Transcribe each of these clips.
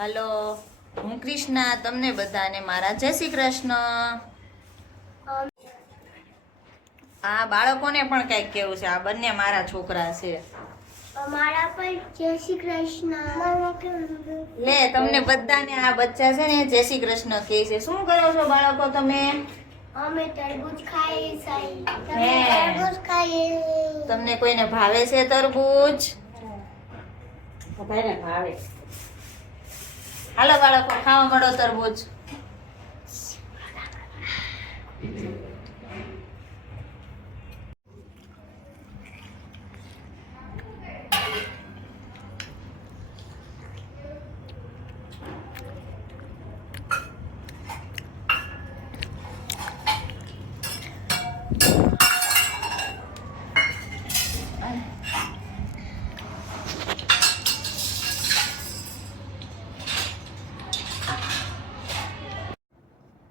Hello, હું કૃષ્ણા, તમને બધાને મારા જય શ્રી કૃષ્ણ. આ બાળકોને પણ કંઈક કેવું છે. આ બંને મારા છોકરા છે. મારા પણ જય શ્રી કૃષ્ણ. લે, તમને બધાને આ બચ્ચા છે ને જય શ્રી કૃષ્ણ કહે છે. શું કરો છો બાળકો તમે? અમે તરબૂચ ખાઈએ છીએ. હે. તરબૂચ ખાઈએ. તમને કોઈને ભાવે છે તરબૂચ? બધાને ભાવે. હાલો બાળકો, ખાવા મળો તરબૂચ.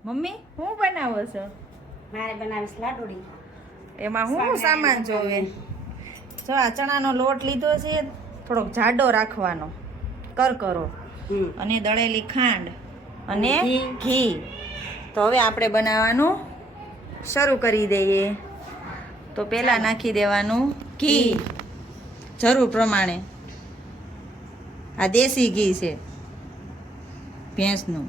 મમ્મી, શું બનાવો છો? મારે બનાવીશ લાડુડી. એમાં શું સામાન જોવે? જો આ ચણાનો લોટ લીધો છે, થોડોક જાડો રાખવાનો, કરકરો, અને દળેલી ખાંડ અને ઘી. તો હવે આપણે બનાવવાનું શરૂ કરી દઈએ. તો પહેલાં નાખી દેવાનું ઘી જરૂર પ્રમાણે. આ દેશી ઘી છે, ભેંસનું.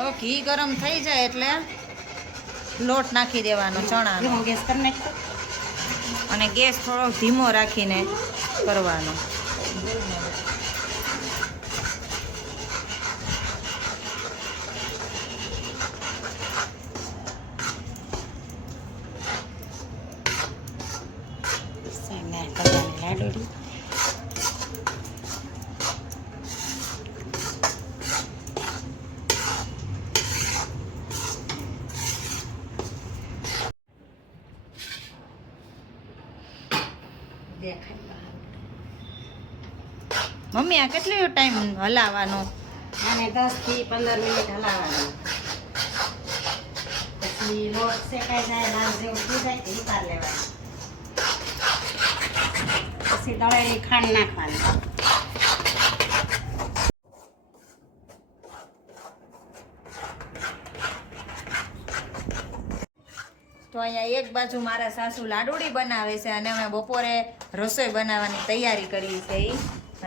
તો ઘી ગરમ થઈ જાય એટલે લોટ નાખી દેવાનો ચણાનો, ગેસ કરી નાખો. અને ગેસ થોડો ધીમો રાખીને કરવાનો. લાડુડી મમ્મી, આ કેટલો ટાઈમ હલાવવાનો? આને 10 થી 15 મિનિટ હલાવવાનું. પછી લોટ શેકાઈ જાય, લાલ જેવું થઈ જાય તો ઉતાર લેવાનું. પછી દળેલી ખાંડ નાખવાની. તો અહીંયા એક બાજુ મારા સાસુ લાડુડી બનાવે છે, અને અમે બપોરે રસોઈ બનાવવાની તૈયારી કરી છે.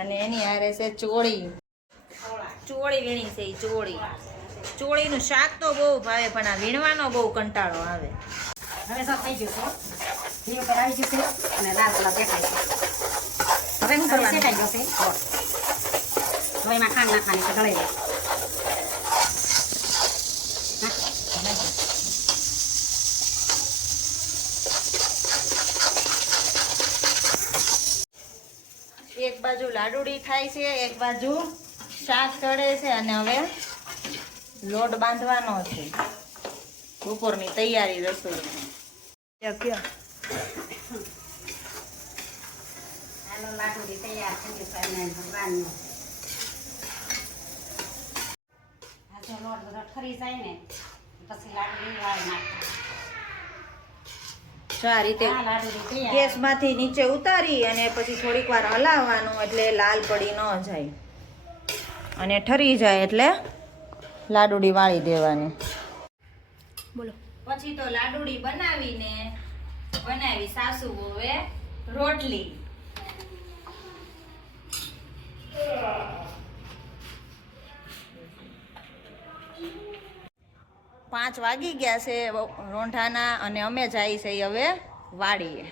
અને એની હારે છે ચોળી વીણી છે. ચોળીનું શાક તો બહુ ભાવે, પણ આ વીણવાનો બહુ કંટાળો આવે. હવે સબ થઈ ગયું છે. ઘી ઉપર આવી ગયું છે અને લાલ કલર દેખાય છે. હવે હું કરવાનું શેકાઈ ગયો છે લોટ. હવે એમાં ખાંડ નાખવાની છે દળેલી. એક બાજુ લાડુડી થાય છે, એક બાજુ શાક ચડે છે, અને હવે લોટ બાંધવાનો છે. બપોરની તૈયારી રસોઈની. હાલો, લાડુડી તૈયાર થઈ ગયું છે અને ભગવાનનું. આ જો લોટ બધો ઠરી જાય ને પછી લાડુડી વાળી નાખવાની. જો આ રીતે આ લાડુડી તૈયાર. ગેસમાંથી નીચે ઉતારી અને પછી થોડીક વાર હલાવવાનું, એટલે લાલ પડી ન જાય. અને ઠરી જાય એટલે લાડુડી વાળી દેવાની. બોલો. પછી તો લાડુડી બનાવી સાસુ વહુએ રોટલી. પાંચ વાગી ગયા છે રોંઢાના, અને અમે જાય છે હવે વાડીએ.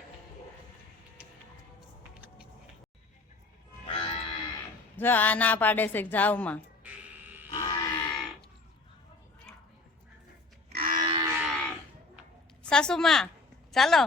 જો આ ના પાડે છે જાવમાં. સાસુમાં ચાલો.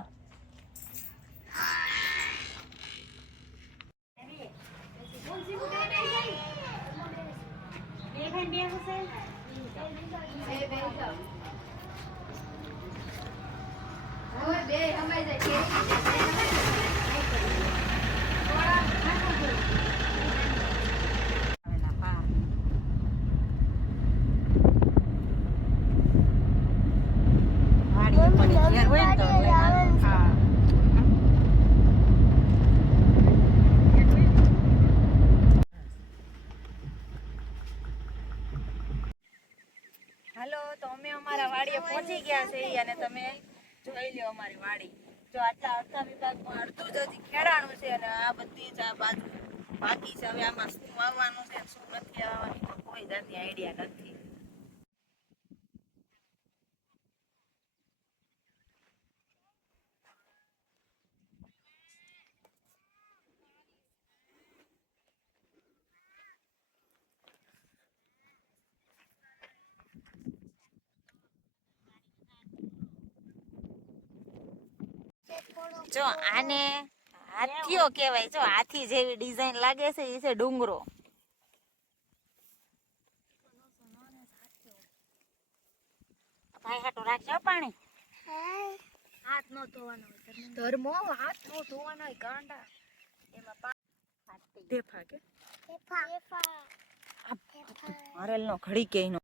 પહોંચી ગયા છે ઈ અને તમે જોઈ લ્યો અમારી વાડી. જો આટલા આખા વિભાગમાં અડધું જ હજી ખેડાણું છે અને આ બધી જ આ બાજુ બાકી છે. હવે આમાં શું વાવવાનું છે શું નથી વાવવાનું તો કોઈ જાતની આઈડિયા નથી. જો આને હાથીઓ કહેવાય. જો હાથી જેવી ડિઝાઇન લાગે છે એ છે ડુંગરો. ભાઈ હાટો રાખજો પાણી. હાથ નો ધોવાનો ધર્મો હાથ નો ધોવાનો ગાંડા એમાં ઢેફા કે મારેલ નો ઘડી કે નો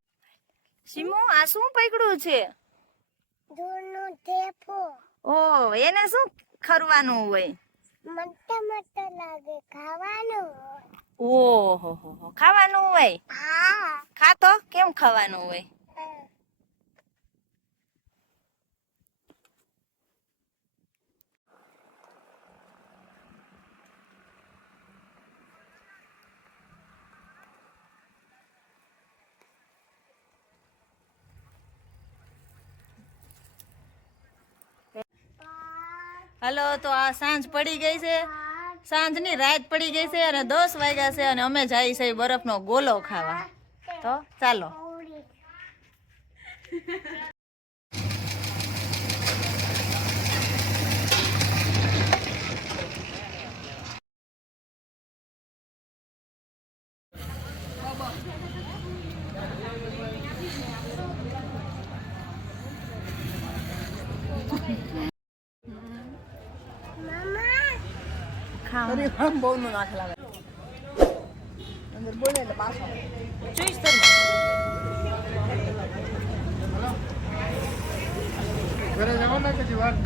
સીમુ આ શું પકડ્યું છે? દૂરનો ઢેફો ઓ એને શું ખરવાનું હોય? મસ્ત લાગે ખાવાનું. ઓહો હો ખાવાનું હોય? હા ખાતો કેમ ખાવાનું હોય? હલો, તો આ સાંજ પડી ગઈ છે. સાંજની રાત પડી ગઈ છે અને 10 વાગ્યા છે અને અમે જાય છે બરફનો ગોલો ખાવા. તો ચાલો. બહુ નો નાખ લાગે અંદર બોલે એટલે પાછો જોઈશ ઘરે જવાના પછી વાત